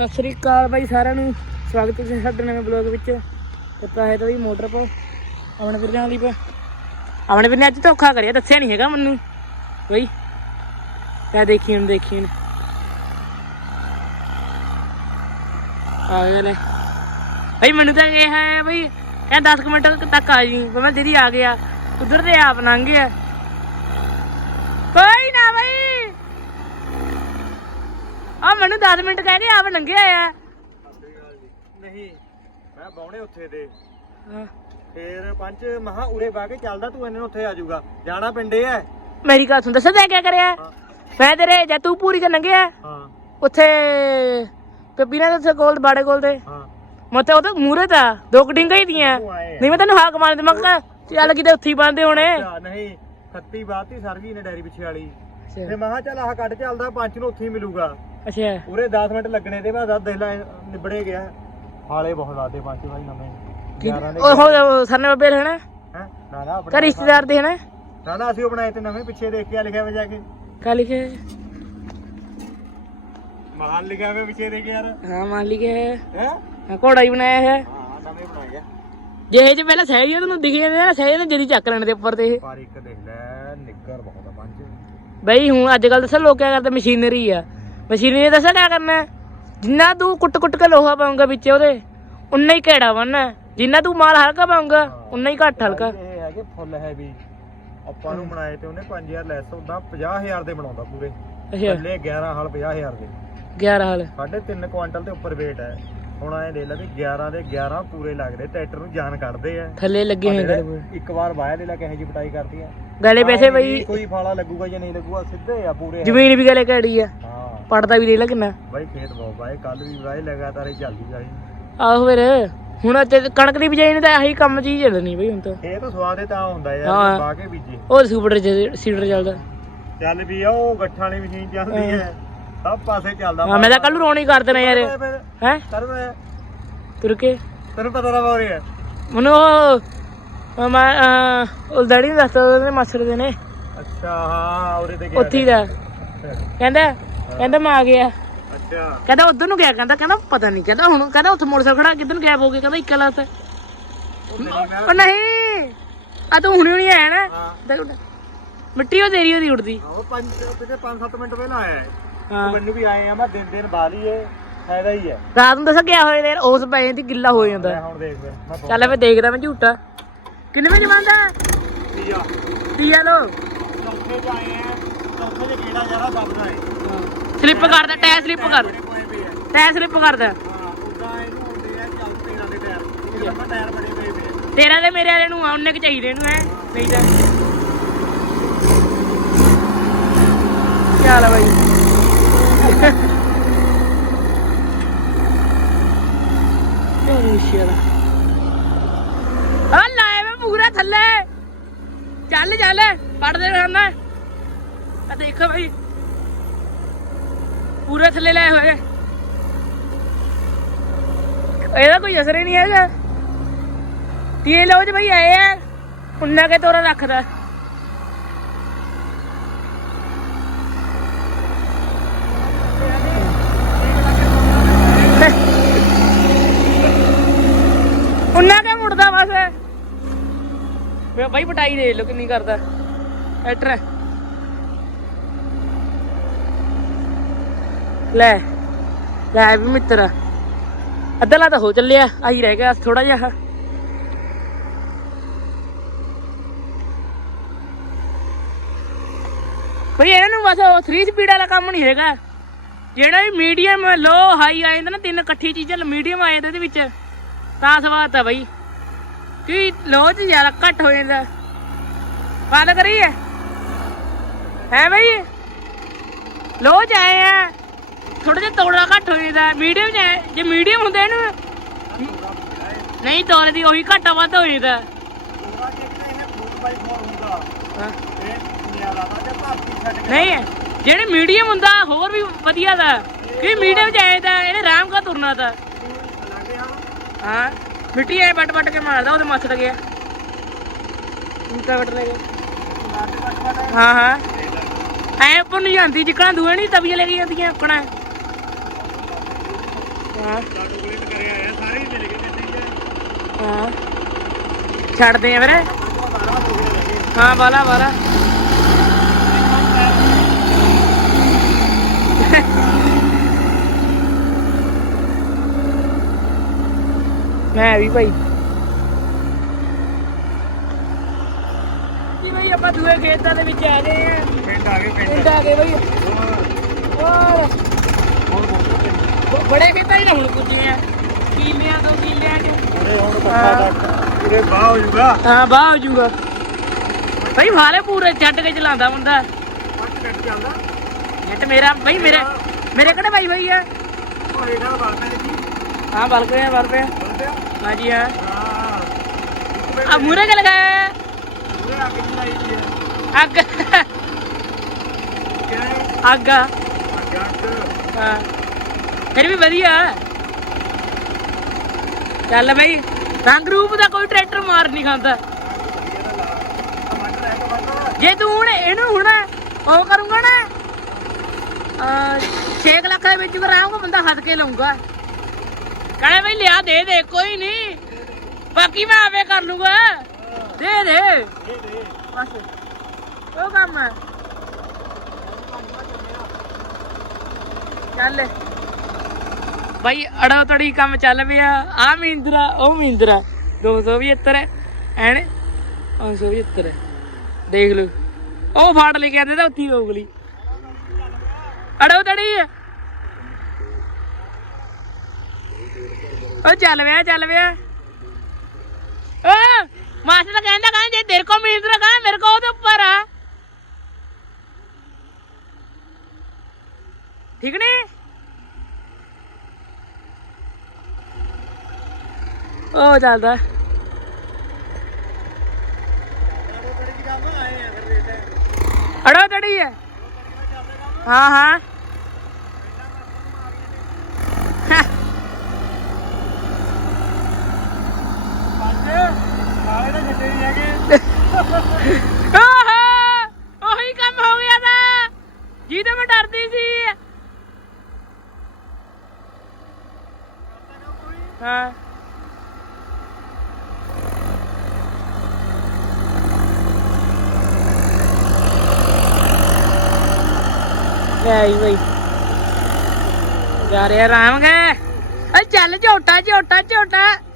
ਸਤਿ ਸ੍ਰੀ ਅਕਾਲ ਬਾਈ ਸਾਰਿਆਂ ਨੂੰ। ਸਵਾਗਤ ਤੁਸੀਂ ਸਾਡੇ ਨਵੇਂ ਬਲੌਗ ਵਿੱਚ। ਤੇ ਪੈਸੇ ਤਾਂ ਵੀ ਮੋਟਰ ਪਾਓ ਆਪਣੇ ਵੀਰਾਂ ਵਾਲੀ ਪਾ। ਆਪਣੇ ਵੀਰ ਨੇ ਅੱਜ ਧੋਖਾ ਕਰਿਆ, ਦੱਸਿਆ ਨਹੀਂ ਹੈਗਾ ਮੈਨੂੰ। ਬਈ ਕਿਆ ਦੇਖੀ ਹੁਣ ਦੇਖੀ ਹੁਣ। ਆ ਗਿਆ ਲੈ। ਬਈ, ਮੈਨੂੰ ਤਾਂ ਇਹ ਹੈ ਬਈ, ਇਹ 10 ਕੁ ਮਿੰਟ ਤੱਕ ਆ ਜੀ। ਮੈਂ ਦੀਦੀ ਆ ਗਿਆ ਉਧਰ ਤੇ ਆਪ ਲੰਘ ਗਿਆ ਕੋਈ ਨਾ ਬਈ ਆ ਮੈਨੂੰ 10 ਮਿੰਟ ਕਹਿ ਕੇ ਆਪ ਲੰਘਿਆ ਆ। ਨਹੀਂ ਮੈਂ ਬਾਉਣੇ ਉੱਥੇ ਦੇ। ਹਾਂ। ਫੇਰ ਪੰਜ ਮਹਾ ਉਰੇ ਬਾ ਕੇ ਚੱਲਦਾ ਤੂੰ ਇਹਨਾਂ ਨੂੰ ਉੱਥੇ ਆ ਜਾਊਗਾ। ਜਾਣਾ ਪਿੰਡੇ ਐ। ਮੇਰੀ ਗੱਲ ਸੁਣ ਦੱਸਾਂ ਤੈਂ ਕਿਆ ਕਰਿਆ? ਮੈਂ ਤੇਰੇ ਜਦ ਤੂੰ ਪੂਰੀ ਕਰ ਲੰਘਿਆ ਹਾਂ। ਉੱਥੇ ਪੱਪੀ ਨੇ ਉੱਥੇ ਕੋਲ ਬਾੜੇ ਕੋਲ ਤੇ। ਹਾਂ। ਮੈਂ ਤਾਂ ਉਹਦੇ ਮੂਰੇ ਤਾਂ ਦੋ ਕਟਿੰਗਾਂ ਹੀ ਦੀਆਂ ਤੂੰ। ਨਹੀਂ ਮੈਂ ਤੈਨੂੰ ਹਾਕ ਮਾਰ ਦੇ ਮੈਂ ਕਿਹਾ ਚੱਲ ਕਿਤੇ ਉੱਥੇ ਹੀ ਬੰਦੇ ਹੋਣੇ। ਨਹੀਂ ਖੱਤੀ ਬਾਤੀ ਸਰਗੀ ਨੇ ਡੈਰੀ ਪਿੱਛੇ ਵਾਲੀ। ਤੇ ਮਹਾ ਚੱਲ ਆਹ ਕੱਢ ਚੱਲਦਾ ਪੰਜ ਨੂੰ ਉੱਥੇ ਹੀ ਮਿਲੂਗਾ। ਅੱਛਾ। ਉਰੇ 10 ਮਿੰਟ ਲੱਗਣੇ ਤੇ ਬਾਅਦ ਦੇਖ ਲੈ ਨਿਬੜੇ ਗਿਆ। ਹਾਲੇ ਬਹੁਤ ਲਾਦੇ ਪੰਜ ਭਾਈ ਨਵੇਂ। 11 ਦੇ ਉਹ ਸਰਨੇ ਬੱਬੇ ਰਹਿਣਾ ਹੈਂ? ਨਾ ਨਾ ਘਰ ਰਿਸ਼ਤੇਦਾਰ ਦੇ ਹਨਾ? ਨਾ ਨਾ ਅਸੀਂ ਉਹ ਬਣਾਏ ਤੇ ਨਵੇਂ ਪਿੱਛੇ ਦੇਖ ਕੇ ਆ ਲਿਖਿਆ ਵਾ ਜਾ ਕੇ। ਕਾ ਲਿਖੇ ਮਹਾਨ ਲਿਖਿਆ ਵਾ ਪਿੱਛੇ ਦੇਖ ਯਾਰ। ਹਾਂ ਮੰਨ ਲਈ ਕਿ ਹੈ? ਹਾਂ ਘੋੜਾ ਹੀ ਬਣਾਇਆ ਹੈ ਹਾਂ ਨਵੇਂ ਬਣਾਇਆ ਜਿਹੇ ਚ ਪਹਿਲਾਂ ਸਹਿਜ ਤੁਹਾਨੂੰ ਦਿਖ ਨਾ ਸਹਿਜ ਨੇ ਜਦੀ ਚੱਕ ਲੈਣ ਦੇ ਉੱਪਰ ਤੇ ਇਹ। ਪਰ ਇੱਕ ਦੇਖ ਲੈ ਨਿੱਗਰ ਬਹੁਤ ਆ ਪੰਜ। ਬਈ ਹੁਣ ਅੱਜ ਕੱਲ ਦੱਸਾਂ ਲੋਕ ਕਿਆ ਕਰਦੇ ਮਸ਼ੀਨਰੀ ਆ। ਮਸ਼ੀਨਰੀ ਨੇ ਦੱਸਾਂ ਕਿਆ ਕਰਨਾ? ਜਿੰਨਾ ਤੂੰ ਕੁੱਟ ਕੁੱਟ ਕੇ ਲੋਹਾ ਪਾਉਂਗਾ ਵਿੱਚ ਉਹਦੇ ਉਨਾ ਹੀ ਘੇੜਾ ਬਣਨਾ ਜਿੰਨਾ ਤੂੰ ਮਾਲ ਹਲਕਾ ਪਾਉਂਗਾ ਉਨਾ ਹੀ ਘੱਟ ਹਲਕਾ। ਇਹ ਹੈਗੇ ਫੁੱਲ ਹੈਵੀ ਆਪਾਂ ਨੂੰ ਬਣਾਏ ਤੇ ਉਹਨੇ 5000 ਲੈਸ ਹੁੰਦਾ 50000 ਦੇ ਬਣਾਉਂਦਾ ਪੂਰੇ। ਅੱਛਾ। ਥੱਲੇ 11 ਹਲ 50000 ਦੇ। 11 ਹਾਲ। ਸਾਢੇ 3 ਕੁਆਂਟਲ ਦੇ ਉੱਪਰ weight ਹੈ। ਹੁਣ ਐ ਦੇ ਲੈ ਵੀ 11 ਦੇ 11 ਪੂਰੇ ਲੱਗਦੇ ਟਰੈਕਟਰ ਨੂੰ ਜਾਨ ਕੱਢਦੇ ਆ। ਥੱਲੇ ਲੱਗੇ ਹੋਏ ਜਿਹੜੇ ਗਲੇ ਇੱਕ ਵਾਰ ਵਾਇਆ ਦੇ ਲੈ ਕੇ ਇਹ ਜੀ ਪਟਾਈ ਕਰਦੀ ਆ। ਗਲੇ ਪੈਸੇ ਬਈ। ਕੋਈ ਫਾਲਾ ਲੱਗੂਗਾ ਜਾਂ ਨਹੀਂ ਲੱਗੂਗਾ ਸਿੱਧੇ ਆ ਪੂਰੇ। ਜ਼ਮੀਨ ਵੀ ਗਲੇ ਘੜੀ ਆ। ਪੜਦਾ ਵੀ ਦੇ ਲੈ ਕਿੰਨਾ। ਬਾਈ ਖੇਤ ਬਹੁਤ ਬਾਏ ਕੱਲ ਵੀ ਵਾਏ ਲਗਾਤਾਰ ਹੀ ਚੱਲਦੀ ਜਾਈ ਆਹੋ ਫਿਰ ਹੁਣ ਅੱਜ ਕਣਕ ਦੀ ਬਿਜਾਈ ਨੇ ਤਾਂ ਆਹੀ ਕੰਮ ਚੀਜ਼ ਚੱਲਣੀ ਬਈ ਹੁਣ ਤਾਂ। ਇਹ ਤਾਂ ਸਵਾਦ ਹੀ ਤਾਂ ਹੁੰਦਾ ਹਾਂ। ਯਾਰ ਪਾ ਕੇ ਬੀਜੇ। ਉਹ ਸੁਪਰ ਸੀਡਰ ਚੱਲਦਾ। ਚੱਲ ਵੀ ਆ ਉਹ ਗੱਠਾਂ ਵਾਲੀ ਮਸ਼ੀਨ ਚੱਲਦੀ ਹੈ। ਸਭ ਪਾਸੇ ਚੱਲਦਾ ਹਾਂ ਮੈਂ ਤਾਂ ਕੱਲ ਨੂੰ ਰੋਣੀ ਕਰ ਦੇਣਾ ਯਾਰ। ਫਿਰ ਹੈ? ਕਰ ਮੈਂ ਤੁਰ ਕੇ। ਤੈਨੂੰ ਪਤਾ ਹੋ। ਰਿਹਾ ਮੈਨੂੰ ਉਹ ਉਹ ਮੈਂ ਅਹ, ਉਹ ਡੈਡੀ ਨੇ ਦੱਸਤਾ ਉਹਦੇ ਦੇ ਨੇ। ਅੱਛਾ ਹਾਂ ਉਹਦੇ ਤੇ ਗਿਆ ਉੱਥੇ ਹੀ ਦਾ। ਕਹਿੰਦਾ ਕਹਿੰਦਾ ਮੈਂ ਆ ਗਿਆ। ਅੱਛਾ। ਕਹਿੰਦਾ ਉਧਰ ਨੂੰ ਗਿਆ ਕਹਿੰਦਾ ਕਹਿੰਦਾ ਪਤਾ ਨਹੀਂ ਕਹਿੰਦਾ ਹੁਣ ਕਹਿੰਦਾ ਉੱਥੇ ਮੋਟਰਸਾਈਕਲ ਖੜਾ ਕਿੱਧਰ ਨੂੰ ਗਾਇਬ ਹੋ ਗਿਆ ਕਹਿੰਦਾ ਇੱਕ ਲਾਤ ਉਹ ਨਹੀਂ ਆ ਤੂੰ ਹੁਣੀ ਹੁਣੀ ਆਇਆ ਨਾ। ਮਿੱਟੀ ਉਹ ਤੇਰੀ ਉਹਦੀ ਉੜਦੀ ਉਹ ਪੰਜ ਤੇ 5-7 ਮਿੰਟ ਪਹਿਲਾਂ ਆਇਆ ਹੈ। ਮੈਨੂੰ ਵੀ ਆਏ ਆ ਮੈਂ ਦਿਨ ਦਿਨ ਇਹ ਫਾਇਦਾ ਹੀ ਹੈ। ਰਾਤ ਨੂੰ ਦੱਸਾਂ ਗਿਆ ਹੋਇਆ ਯਾਰ ਉਸ ਪੈ ਜਾਂਦੀ ਗਿੱਲਾ ਹੋ ਜਾਂਦਾ। ਹੁਣ ਦੇਖ ਮੈਂ ਚੱਲ ਫੇ ਦੇਖਦਾ ਮੈਂ ਝੂਟਾ ਕਿੰਨੇ ਵਜੇ ਬੰਦਾ ਪੀਆ ਪੀਆ ਲੋ ਚੌਥੇ ਆਏ ਆ ਚੌਥੇ ਚ ਕਿਹੜਾ ਜਰਾ ਦੱਬਦਾ ਹੈ ਸਲਿੱਪ ਕਰਦਾ ਟਾਇਰ ਸਲਿੱਪ ਕਰ ਟਾਇਰ ਸਲਿੱਪ ਕਰਦਾ ਤੇਰਾ ਤੇ ਮੇਰੇ ਵਾਲੇ ਨੂੰ ਆ, ਉਹਨੇ ਕਿ ਚਾਹੀਦੇ ਇਹਨੂੰ ਐ। ਨਹੀਂ ਤਾਂ ਚੱਲ ਬਾਈ। ਤੇਰੀ ਸ਼ੇਰਾ ਆ ਲਾਏ ਮੈਂ ਪੂਰਾ ਥੱਲੇ। ਚੱਲ ਚੱਲ ਪੜਦੇ ਰਹਿਣਾ ਆ ਦੇਖੋ ਭਾਈ ਪੂਰੇ ਥੱਲੇ ਲੈ ਹੋਏ। ਇਹਦਾ ਕੋਈ ਅਸਰ ਹੀ ਨਹੀਂ ਹੈਗਾ। ਤੀਏ ਲੋ ਚ ਬਈ ਆਏ ਆ ਉਨਾ ਕੇ ਤੋਰਾ ਰੱਖਦਾ। ਉਨਾ ਕੇ ਮੁੜਦਾ ਬਸ। ਵੇ ਬਾਈ ਪਟਾਈ ਦੇ ਲੋ ਕਿੰਨੀ ਕਰਦਾ। ਐਟਰ। ਲੈ ਲੈ ਵੀ ਮਿੱਤਰ। ਅੱਧਾ ਲਾ ਤਾਂ ਹੋ ਚੱਲਿਆ, ਆਹੀ ਰਹਿ ਗਿਆ ਥੋੜਾ ਜਿਹਾ। ਕੋਈ ਇਹਨਾਂ ਨੂੰ ਬਸ 3 ਸਪੀਡ ਵਾਲਾ ਕੰਮ ਨਹੀਂ ਹੈਗਾ। ਜਿਹੜਾ ਵੀ ਮੀਡੀਅਮ ਲੋ ਹਾਈ ਆ ਜਾਂਦਾ ਨਾ, ਤਿੰਨ ਇਕੱਠੀ ਚੀਜ਼ਾਂ ਮੀਡੀਅਮ ਆ ਜਾਂਦਾ ਇਹਦੇ ਵਿੱਚ। ਤਾਂ ਸਵਾਦ ਆ ਬਾਈ। ਕਿ ਲੋ ਚ ਜ਼ਿਆਦਾ ਘੱਟ ਹੋ ਜਾਂਦਾ। ਗੱਲ ਕਰੀ ਹੈ ਹੈ ਬਾਈ? ਲੋ ਚ ਆਏ ਆ। ਥੋੜਾ ਜਿਹਾ ਤੋੜਾ ਘੱਟ ਹੋ ਜਾਂਦਾ। ਮੀਡੀਅਮ ਚ ਆਏ, ਜੇ ਮੀਡੀਅਮ ਹੁੰਦਾ ਇਹਨੂੰ ਨਹੀਂ ਤੋੜੇ ਦੀ ਉਹੀ ਘਾਟਾ ਵੱਧ ਹੋ ਜਾਂਦਾ। ਪੂਰਾ ਜੇ ਇਹ 4x4 ਹੁੰਦਾ ਹਾਂ ਇਹ ਨਿਆਲਾ ਦਾ ਨਹੀਂ ਜਿਹੜੇ ਮੀਡੀਅਮ ਹੁੰਦਾ ਹੋਰ ਵੀ ਵਧੀਆ ਦਾ। ਕਿ ਮੀਡੀਅਮ ਚ ਇਹਨੇ ਆਰਾਮ ਕਾ ਤੁਰਨਾ ਦਾ। ਹਾਂ ਮਿੱਟੀ ਐ ਵੱਟ ਵੱਟ ਕੇ ਮਾਰਦਾ ਉਹਦੇ ਮੱਛੜ ਗਿਆ ਇੰਟਾ ਵੱਟ ਲੈ ਗਿਆ ਹਾਂ ਹਾਂ। ਐ ਉੱਪਰ ਨੂੰ ਜਾਂਦੀ ਜਿੱਕਣਾ ਦੂਏ ਨਹੀਂ ਤਵੀਆਂ ਲੈ ਕੇ ਜਾਂਦੀਆਂ ਆਪਣਾ। ਹਾਂ। ਡਾਕੂਮੈਂਟ ਕਰਿਆ ਆ ਸਾਰੇ ਹੀ ਮਿਲ ਗਏ ਜਿੱਥੇ ਹੀ ਹਾਂ। ਛੱਡਦੇ ਆ ਵੀਰੇ। ਹੋ ਵਾਲਾ ਵਾਲਾ। ਮੈਂ ਵੀ ਭਾਈ। ਕੀ ਭਾਈ ਆਪਾਂ ਦੂਏ ਖੇਤਾਂ ਦੇ ਵਿੱਚ ਆ ਗਏ ਆ ਪਿੰਡ ਆ ਗਏ ਪਿੰਡ। ਆ ਗਏ ਭਾਈ ਹੋਰ ਹੋਰ। ਹੋਰ ਬਹੁਤ ਬੜੇ ਖੇਤਾਂ ਹੀ ਨਾ ਹੁਣ ਪੁੱਜੇ ਆ। ਕੀਲਿਆਂ ਤੋਂ ਕੀਲਿਆਂ ਚ। ਪੂਰੇ ਹੁਣ ਪੱਕਾ ਤੱਕ ਪੂਰੇ ਬਾਹ ਹੋ ਜੂਗਾ ਹਾਂ ਬਾਹ ਹੋ ਜਾਊਗਾ। ਭਾਈ ਵਾਲੇ ਪੂਰੇ ਛੱਡ ਕੇ ਚਲਾਉਂਦਾ ਬੰਦਾ ਪੱਟ ਕੱਟ ਜਾਂਦਾ ਨੈਟ ਮੇਰਾ ਭਾਈ ਮੇਰੇ ਮੇਰੇ ਕਿਹੜੇ ਭਾਈ ਭਾਈ ਆ? ਉਹ ਇਹਦਾ ਹੈ ਜੀ। ਹਾਂ ਬਲ ਪਏ ਆ ਆ। ਬੰਦੇ ਹਾਂਜੀ ਹਾਂ। ਹਾਂ। ਆ ਮੂਰੇ ਕਿ ਲਗਾਇਆ ਪੂਰੇ ਅੱਗ ਦੀ ਲਾਈ ਦੀ ਹੈ ਅੱਗ। ਹੈ ਅੱਗ। ਆ। ਅੱਗ। ਹਾਂ। ਫਿਰ ਵੀ ਵਧੀਆ। ਚੱਲ ਬਈ, ਰੰਗ ਰੂਪ ਦਾ ਕੋਈ ਟਰੈਕਟਰ ਮਾਰ ਨਹੀਂ ਖਾਂਦਾ। ਜੇ ਤੂੰ ਹੁਣ ਇਹਨੂੰ ਹੁਣ ਉਹ ਕਰੂੰਗਾ ਨਾ 6 ਲੱਖ ਦੇ ਵਿੱਚ ਕਰਾਉਂਗਾ ਬੰਦਾ ਹੱਦ ਕੇ ਲਊਗਾ। ਕਹੇ ਬਈ ਲਿਆ ਦੇ ਦੇ, ਕੋਈ ਨਹੀਂ। ਬਾਕੀ ਮੈਂ ਆਵੇ ਕਰ ਲੂਗਾ ਦੇ ਦੇ। ਬਸ। ਉਹ ਕੰਮ ਚੱਲ। ਬਾਈ, ਅੜਾ ਤੜੀ ਕੰਮ ਚੱਲ ਪਿਆ। ਆ ਮਹਿੰਦਰਾ ਉਹ ਮਹਿੰਦਰਾ 275 ਐਨ 575 ਦੇਖ ਲਓ। ਉਹ ਫਾੜ ਲੈ ਕੇ ਆਂਦੇ ਤਾਂ ਉੱਥੀ ਉਗਲੀ ਅੜੋ ਤੜੀ। ਉਹ ਚੱਲ ਪਿਆ ਚੱਲ ਪਿਆ। ਓ ਮਾਸਟਰ ਕਹਿੰਦਾ ਕਹਿੰਦਾ, ਜੇ ਤੇਰੇ ਕੋ ਮਹਿੰਦਰਾ ਕਹਿੰਦਾ ਮੇਰੇ ਕੋ ਉਹਦੇ ਉੱਪਰ ਆ। ਠੀਕ ਨੇ? ਉਹ ਚੱਲਦਾ ਅੜੋ ਤੜੀ ਹੈ ਹਾਂ ਹਾਂ ਹੈਂ, ਸਾਰੇ ਤਾਂ ਜਿੱਤੇ ਨਹੀਂ ਹੈਗੇ ਆਹਾ, ਉਹੀ ਕੰਮ ਹੋ ਗਿਆ ਤਾਂ ਜਿਹਦੇ ਮੈਂ ਡਰਦੀ ਸੀ ਹਾਂ ਆਈ ਬਈ। ਯਾਰ ਆਰਾਮ ਗਏ। ਏ ਚੱਲ ਝੋਟਾ ਝੋਟਾ ਝੋਟਾ।